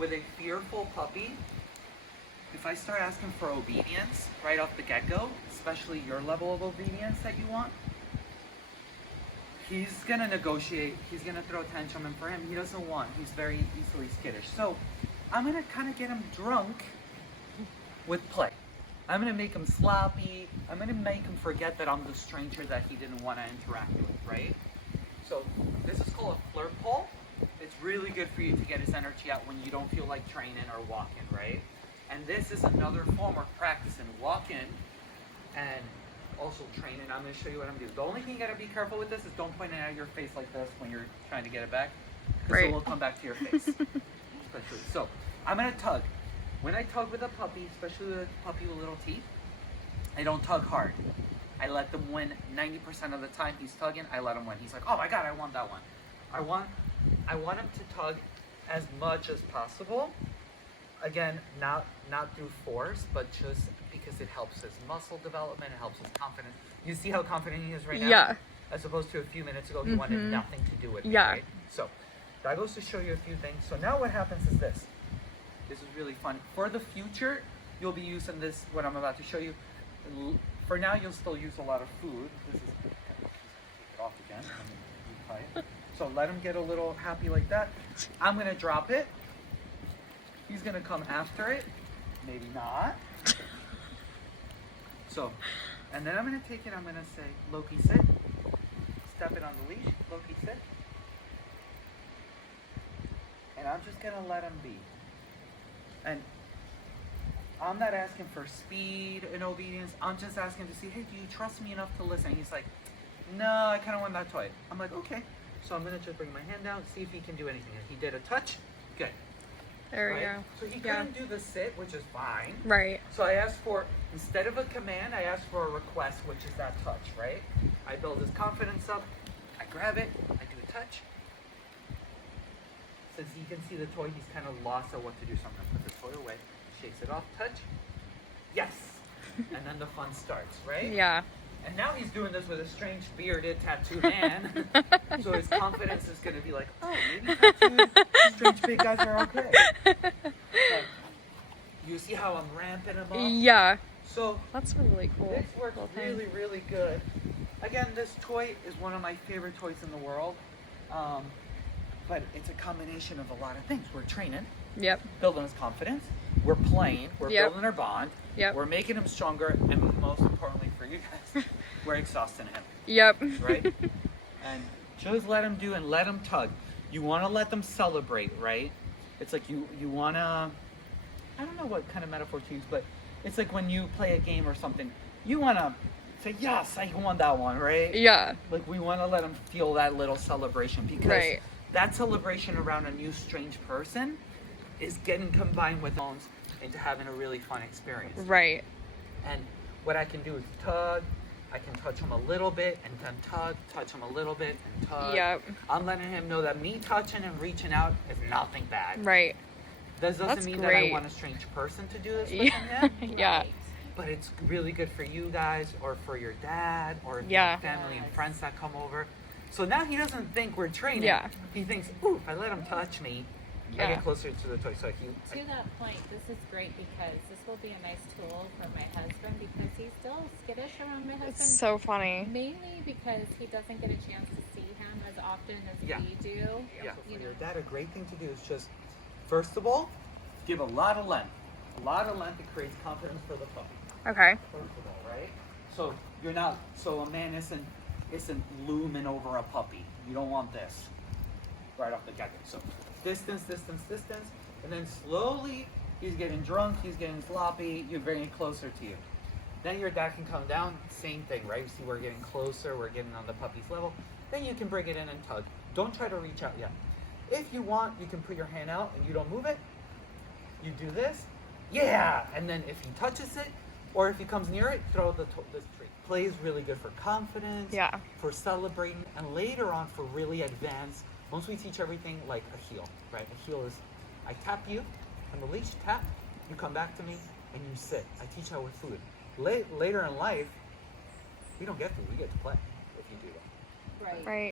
with a fearful puppy, if I start asking for obedience right off the get-go, especially your level of obedience that you want, he's gonna negotiate, he's gonna throw a tantrum, and for him, he doesn't want, he's very easily skittish. So I'm gonna kind of get him drunk with play. I'm gonna make him sloppy, I'm gonna make him forget that I'm the stranger that he didn't want to interact with, right? So this is called a flirt pull. It's really good for you to get his energy out when you don't feel like training or walking, right? And this is another form of practicing walking and also training. I'm going to show you what I'm doing. The only thing you got to be careful with this is don't point it at your face like this when you're trying to get it back, because it will come back to your face. Especially. So I'm going to tug. When I tug with a puppy, especially with a puppy with little teeth, I don't tug hard. I let them win 90% of the time. He's tugging, I let him win. He's like, oh my God, I want that one. I want him to tug as much as possible. Again, not through force, but just because it helps his muscle development, it helps his confidence. You see how confident he is right now? Yeah. As opposed to a few minutes ago, he wanted nothing to do with me, Yeah. right? So that goes to show you a few things. So now what happens is this. This is really fun. For the future, you'll be using this, what I'm about to show you. For now, you'll still use a lot of food. This is, take it off again. So let him get a little happy like that. I'm gonna drop it. He's gonna come after it. Maybe not. So, and then I'm gonna take it, I'm gonna say, Loki, sit. Step it on the leash. Loki, sit. And I'm just gonna let him be. And I'm not asking for speed and obedience. I'm just asking to see, hey, do you trust me enough to listen? He's like, no, I kind of want that toy. I'm like, okay. So I'm going to just bring my hand down, see if he can do anything. If he did a touch, good. There we go. So he couldn't do the sit, which is fine. Right. So I asked for, instead of a command, I asked for a request, which is that touch, right? I build his confidence up. I grab it. I do a touch. Since he can see the toy, he's kind of lost at what to do. So I'm going to put the toy away. Shakes it off, touch. Yes. And then the fun starts, right? Yeah. And now he's doing this with a strange bearded tattoo man. So his confidence is going to be like, oh, maybe tattooed strange big guys are okay. Like, you see how I'm ramping him up? Yeah. So That's really cool. this works really, really good. Again, this toy is one of my favorite toys in the world. But it's a combination of a lot of things. We're training. Yep. Building his confidence. We're playing. We're building our bond. Yep. We're making him stronger. And most importantly for you guys, we're exhausting him. Yep. Right? And just let him do and let him tug. You want to let them celebrate, right? It's like you want to, I don't know what kind of metaphor to use, but it's like when you play a game or something, you want to say, yes, I won that one, right? Yeah. Like we want to let them feel that little celebration because that celebration around a new strange person is getting combined with phones into having a really fun experience. Right. And what I can do is tug, I can touch him a little bit and then tug, touch him a little bit and tug. Yep. I'm letting him know that me touching and reaching out is nothing bad. Right. This doesn't mean that I want a strange person to do this with him yet. Yeah. But it's really good for you guys or for your dad or your family and friends that come over. So now he doesn't think we're training. Yeah. He thinks, ooh, if I let him touch me, I get closer to the toy. So To that point, this is great because this will be a nice tool for my husband because he's still skittish around my husband. It's so funny. Mainly because he doesn't get a chance to see him as often as we do. Yeah. So for your dad, a great thing to do is just, first of all, give a lot of length. A lot of length, it creates confidence for the puppy. Okay. First of all, right? So you're not, so a man isn't looming over a puppy. You don't want this right off the get-go. So distance, distance, distance, and then slowly he's getting drunk, he's getting sloppy, you're bringing it closer to you. Then your dad can come down, same thing, right? See, we're getting closer, we're getting on the puppy's level. Then you can bring it in and tug. Don't try to reach out yet. If you want, you can put your hand out and you don't move it. You do this, and then if he touches it, or if he comes near it, throw the treat. Play is really good for confidence, for celebrating, and later on for really advanced. Once we teach everything like a heel, right? A heel is, I tap you on the leash, tap, you come back to me, and you sit. I teach how with food. Later in life, we don't get food, we get to play if you do that. Right. Right.